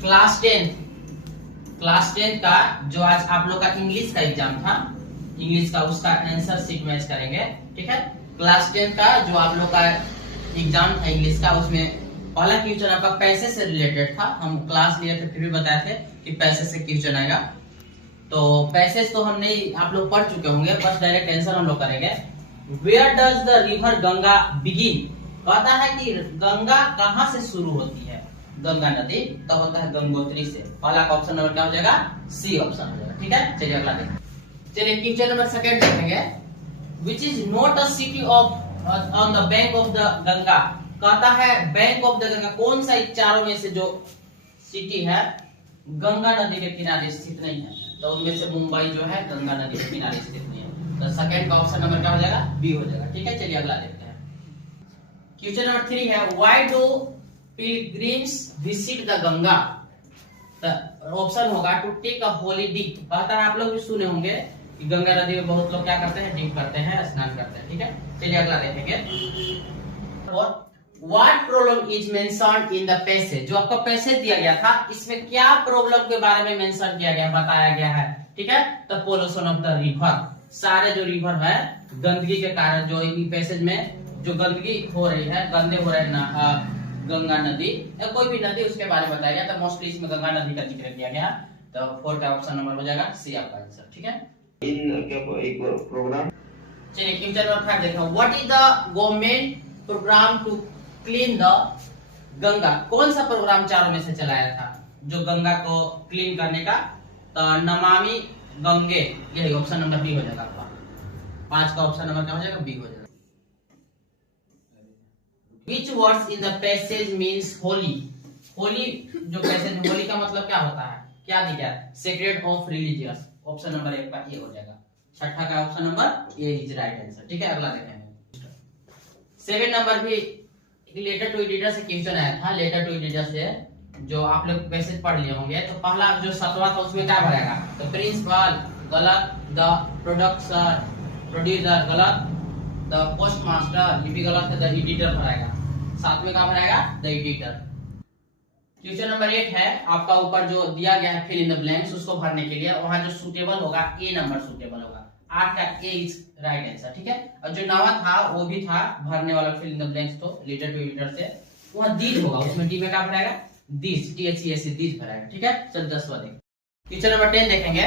Class tenth का जो आज आप लोग का इंग्लिश का एग्जाम था, इंग्लिश का उसका आंसर शीट मैच करेंगे। ठीक है, क्लास 10 का जो आप लोग का एग्जाम था इंग्लिश का, उसमें पहला क्वेश्चन आपका पैसे से रिलेटेड था। हम क्लास लिए थे फिर भी बताए थे कि पैसे से क्वेश्चन आएगा। तो पैसे तो हम नहीं, आप लोग पढ़ चुके होंगे, बस डायरेक्ट आंसर हम लोग करेंगे। Where does the river Ganga begin? कहता है कि गंगा कहाँ से शुरू होती है? गंगा नदी तो होता है गंगोत्री से। पहला का ऑप्शन नंबर क्या हो जाएगा? सी ऑप्शन हो जाएगा। ठीक है, चलिए अगला देखते हैं। चलिए क्वेश्चन नंबर सेकंड देखेंगे। Which is not a city of on the bank of the Ganga? कहता है बैंक ऑफ द गंगा कौन सा चारों में से जो सिटी है गंगा नदी के किनारे स्थित नहीं है? तो उनमें से मुंबई जो है गंगा नदी के किनारे स्थित नहीं है। तो सेकंड का ऑप्शन नंबर क्या हो जाएगा? बी हो जाएगा। ठीक है, चलिए अगला देखते हैं। क्वेश्चन नंबर 3 है why do pilgrims visit the Ganga? Option होगा to take a holy dip. कहता है आप लोग भी सुने होंगे कि गंगा नदी में बहुत लोग क्या करते हैं? डिप करते हैं, स्नान करते हैं। ठीक है, चलिए अगला देखेंगे। और what problem is mentioned in the passage? जो आपका पैसेज दिया गया था, इसमें क्या प्रॉब्लम के बारे में मेंशन किया गया, बताया गया है? ठीक है, the pollution of the river. सारे जो रिवर है गंदगी के कारण, जो इन पैसेज में जो गंदगी हो रही है, गंदे हो रहे हैं गंगा नदी या कोई भी नदी, उसके बारे में बताया गया। तो मोस्टली इसमें गंगा नदी का जिक्र किया गया। तो फोर्थ का ऑप्शन नंबर हो जाएगा सी आपका आंसर। ठीक है, एक प्रोग्राम। चलिए क्वेश्चन नंबर 5 देखो। What is the government program to clean the Ganga? कौन सा प्रोग्राम चारों में से चलाया था जो गंगा को क्लीन करने का? तो नमामि गंगे, यही ऑप्शन नंबर बी हो जाएगा आपका। 5 का ऑप्शन नंबर क्या हो जाएगा? बी हो जाएगा। Which words in the passage means holy? Holi जो पैसेज में, होली का मतलब क्या होता है? क्या दिया? Sacred of religious. Option number 1 का ए हो जाएगा। छठा का option number A is right answer. ठीक है, अगला देखेंगे। 7 नंबर भी लेटर टू एडिटर से क्वेश्चन आया था। लेटर टू एडिटर से जो आप लोग पैसेज पढ़ लिए होंगे, तो पहला जो 7वां था उसमें क्या भरेगा? तो प्रिंसिपल गलत, द प्रोड्यूसर गलत, द पोस्ट मास्टर ये भी गलत है, द एडिटर भराएगा। 7 में क्या भराएगा? The editor. क्वेश्चन नंबर 8 है आपका, ऊपर जो दिया गया है फिल इन द ब्लैंक्स, उसको भरने के लिए वहां जो सुटेबल होगा ए नंबर सुटेबल होगा। 8 का ए इज राइट आंसर। ठीक है, और जो 9वां था वो भी था भरने वाला फिल इन द ब्लैंक्स, तो लेटर टू एडिटर से वहां दीज होगा, उसमें डी में क्या भराएगा? दीज, THES दीज भराएगा। ठीक है, चल 10वां देखें। क्वेश्चन नंबर 10 देखेंगे।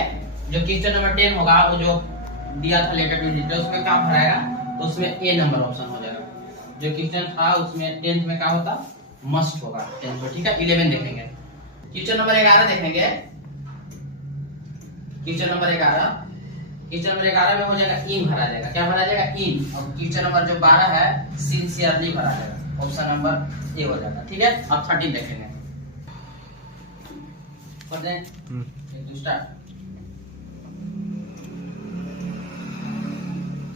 जो क्वेश्चन नंबर 10 होगा वो जो दिया था लेटर टू एडिटर, उसमें क्या भराएगा? तो उसमें ए नंबर ऑप्शन हो जाएगा। जो क्वेश्चन था उसमें 10th में क्या होता? मस्ट होगा 10th में। ठीक है, 11 देखेंगे। क्वेश्चन नंबर 11 देखेंगे। क्वेश्चन नंबर 11 में हो जाएगा इन भरा जाएगा। क्या भरा जाएगा? इन। और क्वेश्चन नंबर जो 12 है सिंसियरली भरा जाएगा। ऑप्शन नंबर ए हो जाएगा। ठीक है, अब 13 देखेंगे।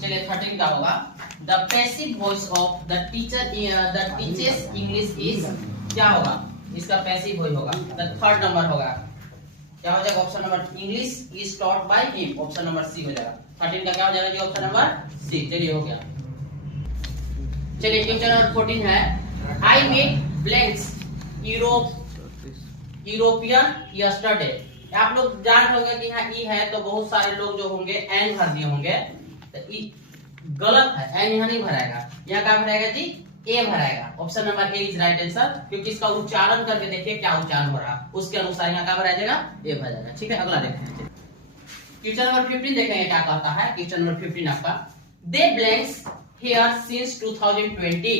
चलिए 13 का होगा the passive voice of the teacher the teacher's English is. क्या होगा? इसका पैसिव वॉइस होगा। द थर्ड नंबर होगा क्या हो जाएगा? Option number English is taught by him. Option number C हो जाएगा। 13 का क्या हो जाएगा जी? Option number C. चलिए हो गया। चलिए क्वेश्चन नंबर 14 है I make blanks European yesterday. आप लोग जान लोगे कि यहाँ ई है, तो बहुत सारे लोग जो होंगे एन भर दिए होंगे, तो ई गलत है, एन यहाँ नहीं भराएगा। यहाँ क्या भराएगा जी? ए भराएगा। Option number A is right answer, क्योंकि इसका उच्चारण करके देखिए क्या उच्चारण हो रहा, उसके अनुसार यहाँ क्या भरा जाएगा? ए भरा जाएगा। ठीक है, अगला देखेंगे। क्वेश्चन नंबर 15 देखेंगे क्या कहता है। क्वेश्चन नंबर 15 आपका दे ब्लैंक्स हियर सिंस 2020।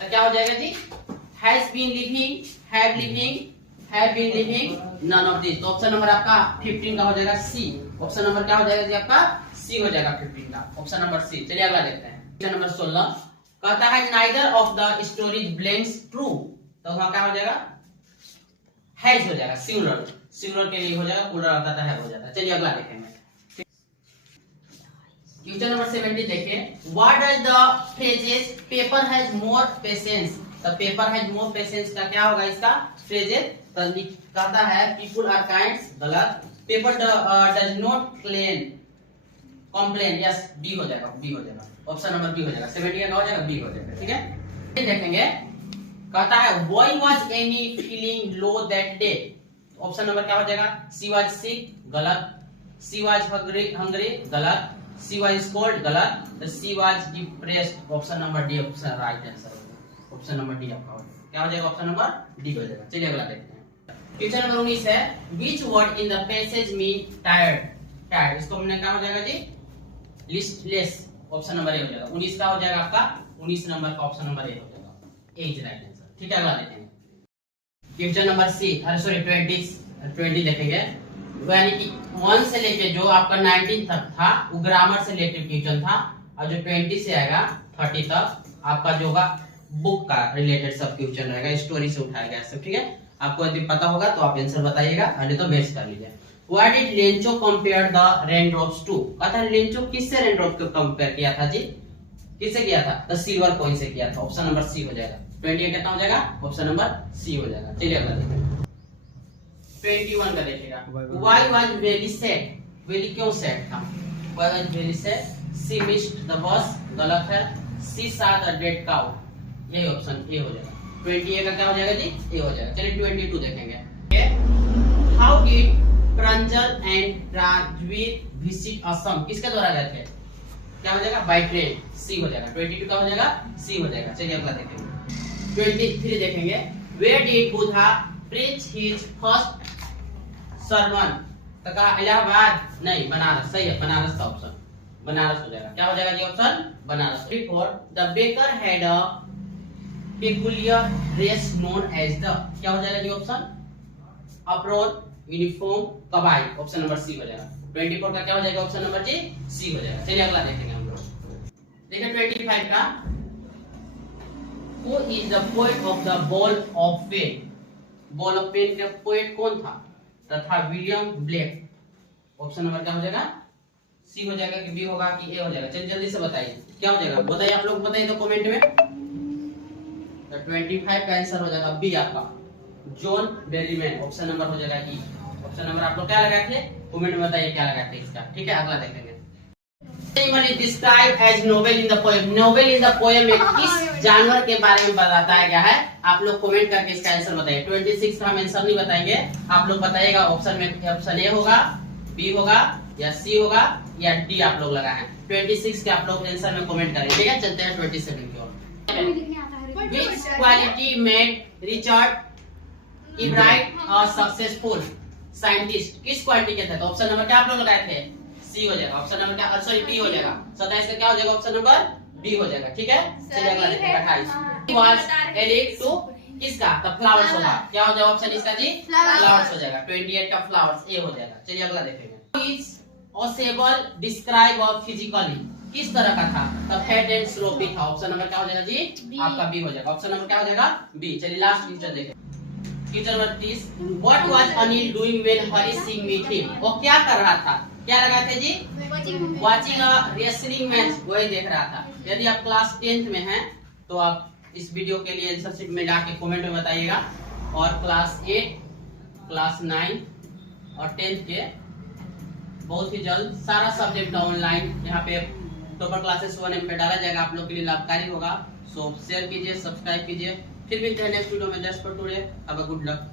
तो क्या हो जाएगा जी? Has been living, have living, have been living, none of this. तो ऑप्शन नंबर आपका 15 का हो जाएगा सी। ऑप्शन नंबर क्या हो जाएगा जी आपका? सी हो जाएगा 15 का। Option number C. चलिए अगला देखते हैं। क्वेश्चन नंबर 16 कहता है neither of the stories blanks true. तो वहां क्या हो जाएगा? हैज हो जाएगा। सिंगुलर, सिंगुलर के लिए हो जाएगा, प्लूरल आता था हैव हो जाता है। चलिए अगला देखेंगे। क्वेश्चन नंबर 17 देखिए what does the phrases paper has more patience. तो पेपर हैज मोर पेशेंस का क्या होगा? इसका फ्रेजेस कहता है पीपल आर काइंड, गलत। Paper does not complain, yes B हो जाएगा, बी हो जाएगा। ऑप्शन नंबर बी हो जाएगा। 17 का हो जाएगा, बी हो जाएगा। ठीक है, देखेंगे कहता है why was any feeling low that day. Option number क्या हो जाएगा? सी वाज सिक, गलत। सी वाज हंग्री, गलत। सी वाज कोल्ड, गलत। तो she was depressed, option number D option right answer. Option number D आपका क्या हो जाएगा? ऑप्शन नंबर डी हो जाएगा। चलिए अगला देखते हैं। क्वेश्चन नंबर 19 है, which word in the passage mean tired? Tired इसको हमने क्या हो जाएगा जी? लिस्टलेस, ऑप्शन नंबर ए हो जाएगा। 19 का हो जाएगा आपका, 19 नंबर का ऑप्शन नंबर ए हो जाएगा। ए इज राइट आंसर। ठीक है, अगला देखेंगे। क्वेश्चन नंबर सी, अरे सॉरी 20 देखेंगे। यानी कि 1 से लेके जो आपका 19 तक था वो ग्रामर से रिलेटेड क्वेश्चन था, और जो 20 से आएगा 30 तक आपका जो होगा बुक का रिलेटेड सब क्वेश्चन रहेगा, स्टोरी से उठाया गया सब। ठीक है, आपको यदि पता होगा तो आप आंसर बताइएगा, नहीं तो बेस कर लीजिए। What did Lencho compare the raindrops to? कहता है लेंचो किससे रेनड्रॉप को कंपेयर किया था जी? किससे किया था? द सिल्वर कॉइन से किया था। ऑप्शन नंबर सी हो जाएगा। 28 कितना हो जाएगा? ऑप्शन नंबर सी हो जाएगा। चलिए अगला देखिए। 21 का देखिएगा। Why was very sad? Very क्यों sad था? Why was very sad? She missed the bus, गलत है। She saw the dead cow, यही ऑप्शन ए हो जाएगा। 28 का क्या हो जाएगा जी? ए हो जाएगा। चलिए 22 देखेंगे। How did Pranjal and Rajveer visit Assam? किसके द्वारा गए थे? क्या हो जाएगा? बाय ट्रेन, सी हो जाएगा। 22 का हो जाएगा, सी हो जाएगा। चलिए अगला देखेंगे। 23 देखेंगे। Where did Buddha preach his first sermon? तो कहा इलाहाबाद नहीं, बनारस। सही है, बनारस का ऑप्शन बनारस हो जाएगा। क्या हो जाएगा जी? Option Banaras. 34 The baker had a peculiar dress known as the, क्या हो जाएगा जी? Option apron, uniform, कबाई, option number C हो जाएगा। 24 का क्या हो जाएगा? ऑप्शन नंबर जी सी हो जाएगा। चलिए अगला देखेंगे हम लोग। देखिए 25 का, Who is the poet of the Ball of Fame? Ball of Fame का पोएट कौन था? तथा विलियम ब्लेक। ऑप्शन नंबर क्या हो जाएगा? सी हो जाएगा कि बी होगा कि ए हो जाएगा? चलिए जल्दी से बताइए क्या हो जाएगा? बताइए, आप लोग बताइए तो कमेंट में। तो 25 का आंसर हो जाएगा बी आपका, जॉन बेरीमैन। ऑप्शन नंबर हो जाएगा ई। ऑप्शन नंबर आप लोग क्या लगाए थे? कमेंट में बताइए क्या लगाए थे इसका। ठीक है, अगला देखेंगे। Animal is described as novel in the poem. Novel in the poem में किस जानवर के बारे में बताया गया है? आप लोग कमेंट करके इसका आंसर बताइए। 26 का हम आंसर नहीं बताएंगे, आप लोग बताइएगा। ऑप्शन में ऑप्शन ए होगा, बी होगा या सी होगा या डी आप लोग लगाए हैं। 26 के आप लोग आंसर में कमेंट करेंगे। ठीक है, चलते हैं 27 की ओर। Which quality made Richard Ebright a successful scientist? किस क्वालिटी के थे? तो ऑप्शन नंबर क्या आप लोग लगाए थे? सी हो जाएगा। ऑप्शन नंबर क्या? सॉरी बी हो जाएगा। 27 का क्या हो जाएगा? ऑप्शन नंबर बी हो जाएगा। ठीक है, चलिए अगला देखते हैं। 28 वाज एडिक्ट टू किसका? द फ्लावर्स होगा। क्या हो जाएगा ऑप्शन इसका जी? फ्लावर्स हो जाएगा। 28 का फ्लावर्स ए हो जाएगा। चलिए अगला देखेंगे। इज ओसेबल डिस्क्राइब ऑफ फिजिकली, किस तरह का था? द फैट एंड स्लोपी था। ऑप्शन नंबर क्या हो जाएगा जी? आपका बी हो जाएगा। ऑप्शन नंबर क्या हो जाएगा? बी। चलिए लास्ट क्वेश्चन देखें। Question number 30 what was Anil doing when Hari Singh meet him? वो क्या कर रहा था? क्या लगा थे जी? वाचिंग अ रेसलिंग मैच, वही देख रहा था। यदि आप क्लास 10th में हैं तो आप इस वीडियो के लिए आंसर शीट में जाके कमेंट में बताइएगा। और क्लास 8, क्लास 9 और 10th के बहुत ही जल्द सारा सब्जेक्ट ऑनलाइन यहाँ पे टॉपर क्लासेस 1M पे डाला जाएगा, आप लोग के लिए लाभकारी होगा। सो शेयर कीजिए, सब्सक्राइब कीजिए। फिर मिलते हैं नेक्स्ट वीडियो में। Just for today, have a good luck.